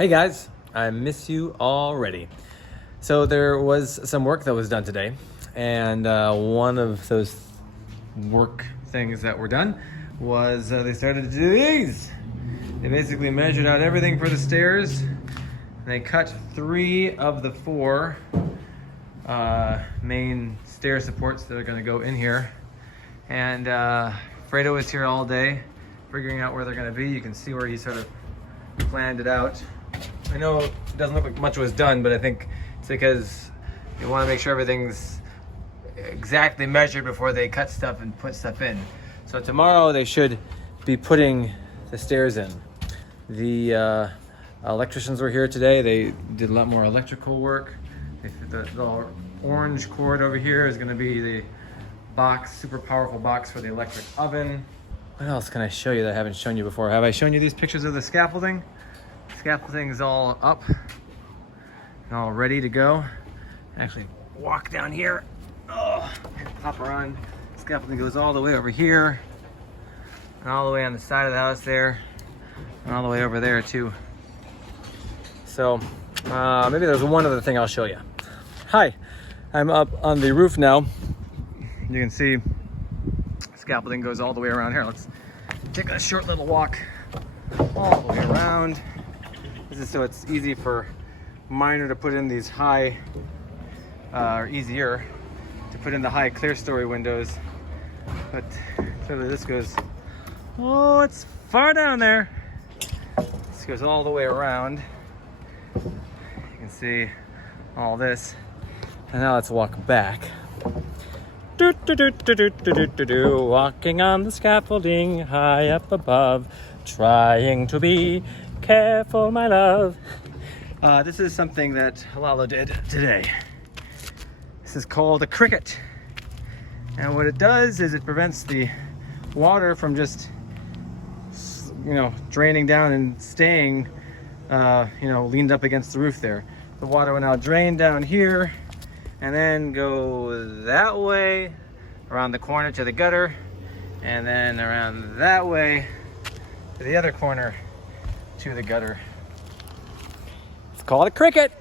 Hey guys, I miss you already. So there was some work that was done today, and one of those work things that were done was they started to do these. They basically measured out everything for the stairs. They cut 3 of the 4 main stair supports that are going to go in here. And Fredo was here all day figuring out where they're going to be. You can see where he sort of planned it out. I know it doesn't look like much was done, but I think it's because you want to make sure everything's exactly measured before they cut stuff and put stuff in. So tomorrow they should be putting the stairs in. The electricians were here today. They did a lot more electrical work. The orange cord over here is going to be the box, super powerful box for the electric oven. What else can I show you that I haven't shown you before? Have I shown you these pictures of the scaffolding? Scaffolding is all up and all ready to go. Actually walk down here, hop around. Scaffolding goes all the way over here and all the way on the side of the house there and all the way over there too. So maybe there's one other thing I'll show you. Hi, I'm up on the roof now. You can see scaffolding goes all the way around here. Let's take a short little walk all the way around. This is so it's easy for Miner to put in these high, or easier to put in the high clear story windows. But clearly this goes, oh, it's far down there. This goes all the way around. You can see all this. And now let's walk back. Walking on the scaffolding high up above, trying to be careful, my love. This is something that Lalo did today. This is called a cricket. And what it does is it prevents the water from just, draining down and staying, leaned up against the roof there. The water will now drain down here and then go that way around the corner to the gutter, and then around that way to the other corner to the gutter. It's called a cricket.